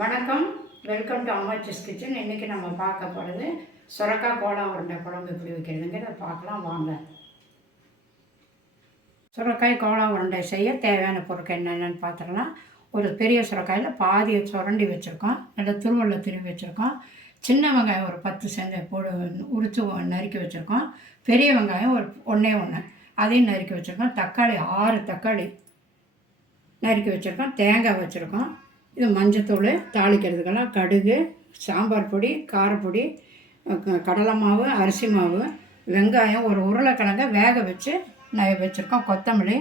வணக்கம். Welcome to Ammachi's kitchen இன்றைக்கி நம்ம பார்க்க போகிறது சுரக்காய் கோலம் உருண்டை குழம்பு எப்படி வைக்கிறதுங்கிறத பார்க்கலாம். வாங்க. சுரக்காய் கோலம் உருண்டை செய்ய தேவையான பொருட்கள் என்னென்னு பார்த்துக்கலாம் ஒரு பெரிய சுரக்காயில் பாதியை சுரண்டி வச்சுருக்கோம். நல்லா துருவல்ல திரும்பி வச்சுருக்கோம். சின்ன வெங்காயம் ஒரு பத்து செஞ்ச போடு உரித்து நறுக்கி வச்சுருக்கோம். பெரிய வெங்காயம் ஒரு ஒன்றே ஒன்று அதையும் நறுக்கி வச்சுருக்கோம். தக்காளி ஆறு தக்காளி நறுக்கி வச்சுருக்கோம். தேங்காய் வச்சுருக்கோம். இது மஞ்சத்தூள் தாளிக்கிறதுக்கெல்லாம் கடுகு சாம்பார் பொடி காரப்பொடி கடலை மாவு அரிசி மாவு வெங்காயம் ஒரு உருளைக்கிழங்க வேக வச்சு நான் வச்சுருக்கோம். கொத்தமல்லி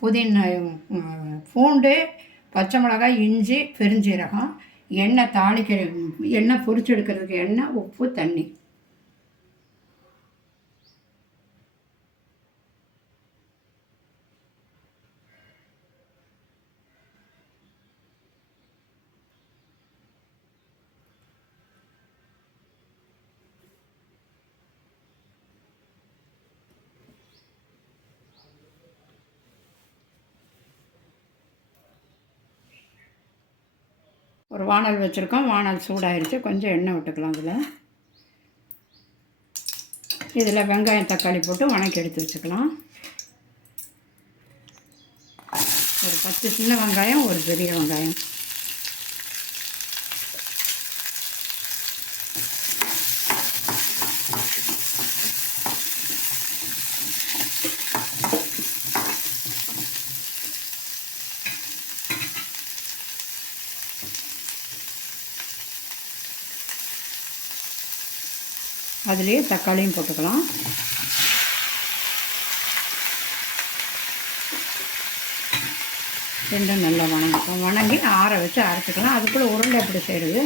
புதினா பூண்டு பச்சை மிளகாய் இஞ்சி பெருஞ்சீரகம் எண்ணெய் தாளிக்கிற எண்ணெய் பொரிச்சு எடுக்கிறதுக்கு எண்ணெய் உப்பு தண்ணி. ஒரு வானல் வச்சுருக்கோம். வானல் சூடாயிருச்சு. கொஞ்சம் எண்ணெய் விட்டுக்கலாம் அதில் இதில் வெங்காயம் தக்காளி போட்டு வணக்கி எடுத்து வச்சுக்கலாம். ஒரு பத்து சின்ன வெங்காயம் ஒரு பெரிய வெங்காயம். அதுலேயே தக்காளியும் போட்டுக்கலாம். ரெண்டும் நல்லா வணங்கிக்கும் வணங்கி ஆற வச்சு அரைச்சிக்கலாம். அதுக்குள்ளே உருண்டை எப்படி செய்கிறது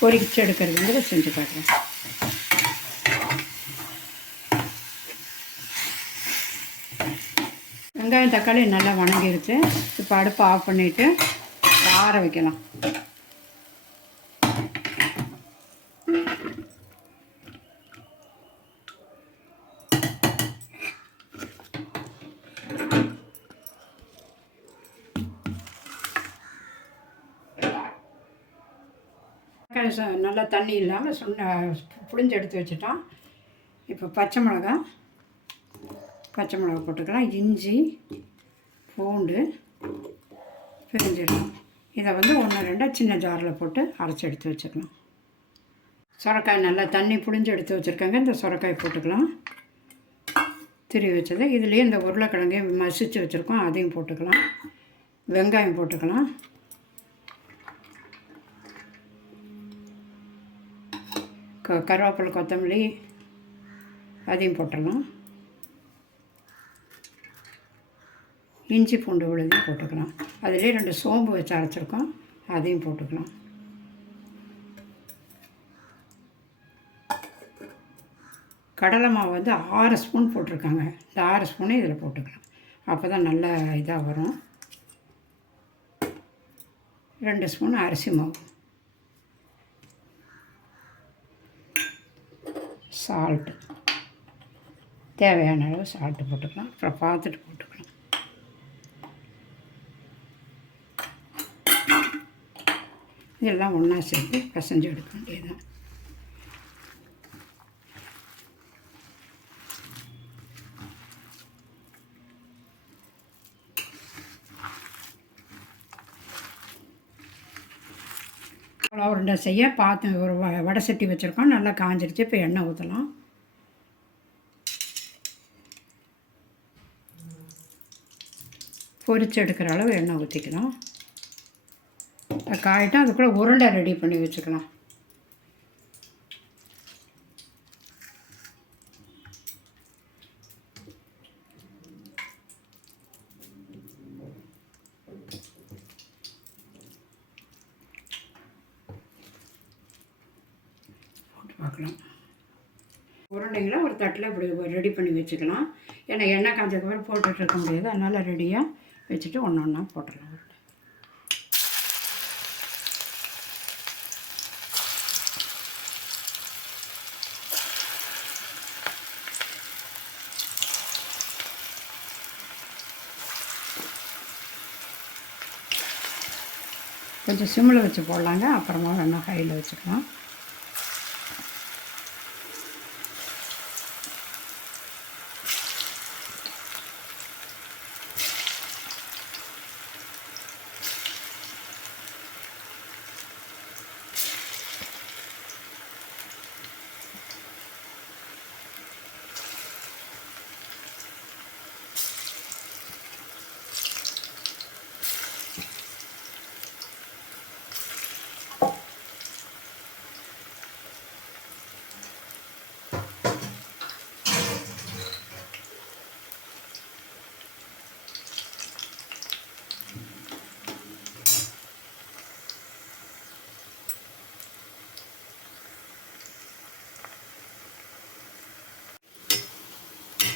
பொரிச்சு எடுக்கிறதுங்கிறத செஞ்சு பார்க்குறேன் வெங்காயம் தக்காளி நல்லா வணங்கிருச்சு. இப்போ அடுப்பை ஆஃப் பண்ணிவிட்டு ஆற வைக்கலாம். நல்லா தண்ணி இல்லாமல் சுண்ண புளிஞ்சு எடுத்து வச்சுட்டோம். இப்போ பச்சை மிளகா பச்சை மிளகா போட்டுக்கலாம். இஞ்சி பூண்டு பிரிஞ்சிடலாம். இதை வந்து ஒன்று ரெண்டாக சின்ன ஜாரில் போட்டு அரைச்சி எடுத்து வச்சுக்கலாம். சுரக்காய் நல்லா தண்ணி புளிஞ்சு எடுத்து வச்சுருக்காங்க. இந்த சுரக்காய் போட்டுக்கலாம். திருவி வச்சதை. இதுலேயே இந்த உருளைக்கிழங்கையும் மசிச்சு வச்சுருக்கோம். அதையும் போட்டுக்கலாம். வெங்காயம் போட்டுக்கலாம். க கருவேப்பிலை கொத்தமல்லி அதையும் போட்டுடலாம் இஞ்சி பூண்டு விழுதையும் போட்டுக்கலாம். அதிலே ரெண்டு சோம்பு வச்சு அரைச்சிருக்கோம். அதையும் போட்டுக்கலாம். கடலை மாவு வந்து ஆறு ஸ்பூன் போட்டிருக்காங்க. இந்த ஆறு ஸ்பூனே இதில் போட்டுக்கலாம். அப்போ தான் நல்ல இதாக வரும். ரெண்டு ஸ்பூன் அரிசி மாவு. சால்ட்டு தேவையான அளவு சால்ட்டு போட்டுக்கலாம். அப்புறம் பார்த்துட்டு போட்டுக்கலாம். இதெல்லாம் ஒன்றா சேர்த்து பிசைஞ்சு எடுக்க வேண்டியதுதான். அவ்வளோ உருண்டை செய்ய பார்த்து ஒரு வ வடை சட்டி வச்சுருக்கோம். நல்லா காஞ்சிருச்சு. இப்போ எண்ணெய் ஊற்றலாம் பொரிச்சு எடுக்கிற அளவு எண்ணெய் ஊற்றிக்கலாம் காயிட்டும் அதுக்குள்ளே உருண்டை ரெடி பண்ணி வச்சுக்கலாம் போட்டு பார்க்கலாம் உருண்டைகளை ஒரு தட்டில் இப்படி ரெடி பண்ணி வச்சுக்கலாம். ஏன்னா எண்ணெய் காஞ்சதுக்கப்புறம் போட்டுட்டு இருக்க முடியாது. அதனால் ரெடியாக வச்சுட்டு ஒன்று ஒன்றா போட்டுடலாம். உருண்டை கொஞ்சம் சிம்மில் வச்சு போடலாங்க. அப்புறமா வேணால் ஹையில் வச்சுக்கலாம்.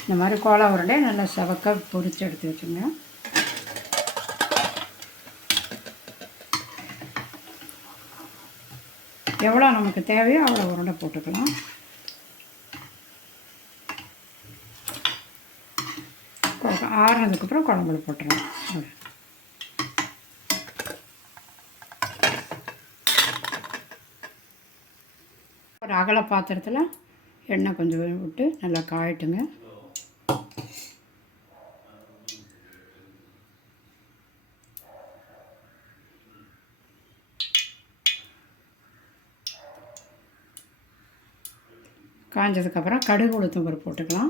இந்த மாதிரி கோலா உருண்டையை நல்லா செவக்க பொரிச்சு எடுத்து வச்சுங்க. எவ்வளோ நமக்கு தேவையோ அவ்வளோ உருண்டை போட்டுக்கலாம். ஆறுனதுக்கப்புறம் குழம்புல போட்டுருவோம் ஒரு அகல பாத்திரத்தில் எண்ணெய் கொஞ்சம் விட்டு நல்லா காயட்டுங்க. காஞ்சதுக்கப்புறம் கடுகு உளுத்தம் பருப்பு போட்டுக்கலாம்.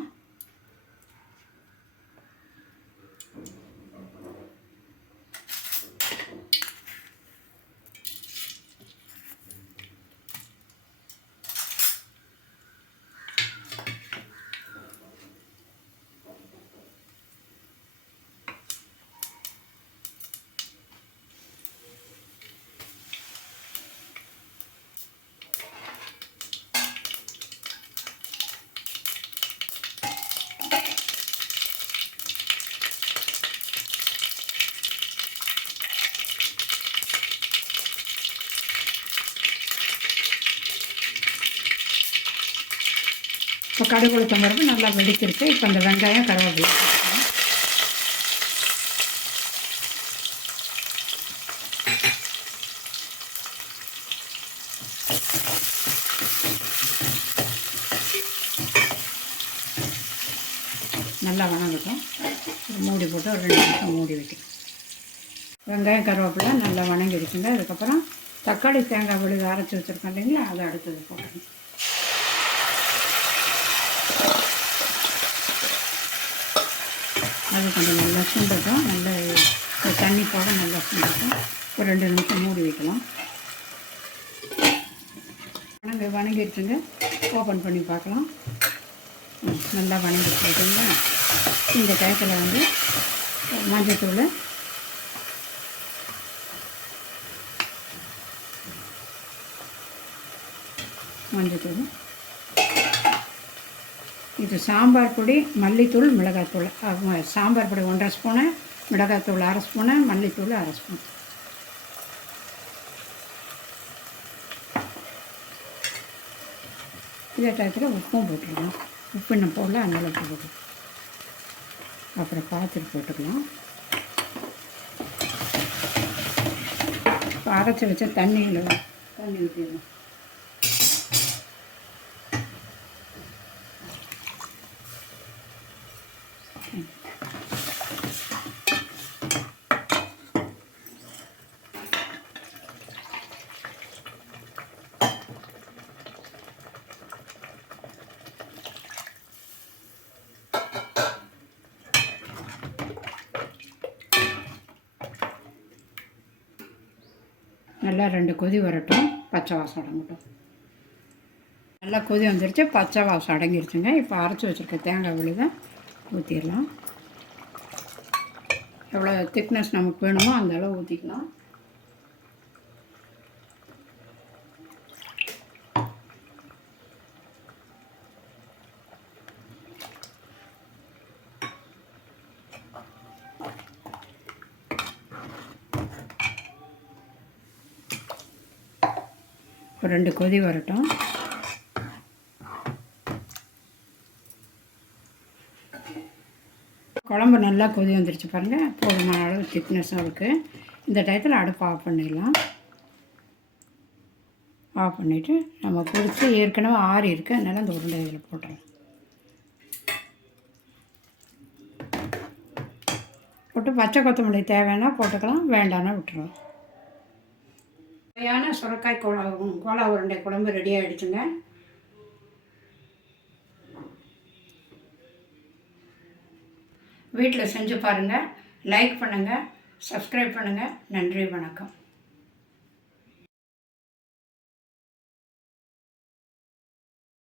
இப்போ கடுகு உளுத்தம் பருப்பு நல்லா வெடிச்சிருக்கு. இப்போ இந்த வெங்காயம் கருவேப்பிலை நல்லா வணங்கட்டும். மூடி போட்டு ஒரு ரெண்டு நிமிஷம் மூடி வைக்கணும். வெங்காயம் கருவேப்பிலை நல்லா வணங்கிடுச்சுங்க. அதுக்கப்புறம் தக்காளி தேங்காய் விழுது அரைச்சி வச்சுருக்கோம் இல்லைங்களா அதை அடுத்தது போடணும் அது கொஞ்சம் நல்லா சுண்டட்டும். நல்லா தண்ணி போட நல்லா சுண்டட்டும். ஒரு ரெண்டு நிமிஷம் மூடி வைக்கலாம். வணங்க வணங்கிட்டுருங்க ஓப்பன் பண்ணி பார்க்கலாம். ம், நல்லா வணங்கிட்டு பார்த்தீங்களா இந்த டயத்தில் வந்து மஞ்சத்தூள். மஞ்சத்தூள். இது சாம்பார் பொடி மல்லித்தூள் மிளகாத்தூள் சாம்பார் பொடி ஒன்றரை ஸ்பூனு மிளகாத்தூள் அரை ஸ்பூனு மல்லித்தூள் அரை ஸ்பூன். இதே டயத்தில் உப்பும் போட்டுக்கலாம். உப்பு இன்னும் போடல அதனால் உப்பு போட்டு அப்புறம் பார்த்துட்டு போட்டுக்கலாம். இப்போ அரைச்சி வச்ச தண்ணியில் தண்ணி ஊற்றிடலாம் நல்லா ரெண்டு கொதி வரட்டும். பச்சை வாசம் அடங்கட்டும். நல்லா கொதி வந்துருச்சு. பச்சை வாசம் அடங்கிருச்சுங்க. இப்போ அரைச்சி வச்சுருக்க தேங்காய் விழுதை ஊற்றிடலாம் எவ்வளோ திக்னஸ் நமக்கு வேணுமோ அந்த அளவு ஊற்றிக்கலாம் ஒரு ரெண்டு கொதி வரட்டும். குழம்பு நல்லா கொதி வந்துருச்சு பாருங்கள் போதுமான அளவு திக்னஸாக இருக்குது இந்த டயத்தில் அடுப்பு ஆஃப் பண்ணிடலாம். ஆஃப் பண்ணிவிட்டு நம்ம பொரிச்சு ஏற்கனவே ஆறி இருக்குது அதனால் அந்த உருண்டை இதில் போட்டுடலாம். போட்டு பச்சை கொத்தமல்லி தேவைன்னா போட்டுக்கலாம். வேண்டாம்னா விட்டுருவோம் சுவையான சுரக்காய் கோலா கோலா உருண்டை குழம்பு ரெடி ஆகிடுச்சுங்க வீட்டில் செஞ்சு பாருங்கள் லைக் பண்ணுங்கள் சப்ஸ்கிரைப் பண்ணுங்கள் நன்றி வணக்கம்.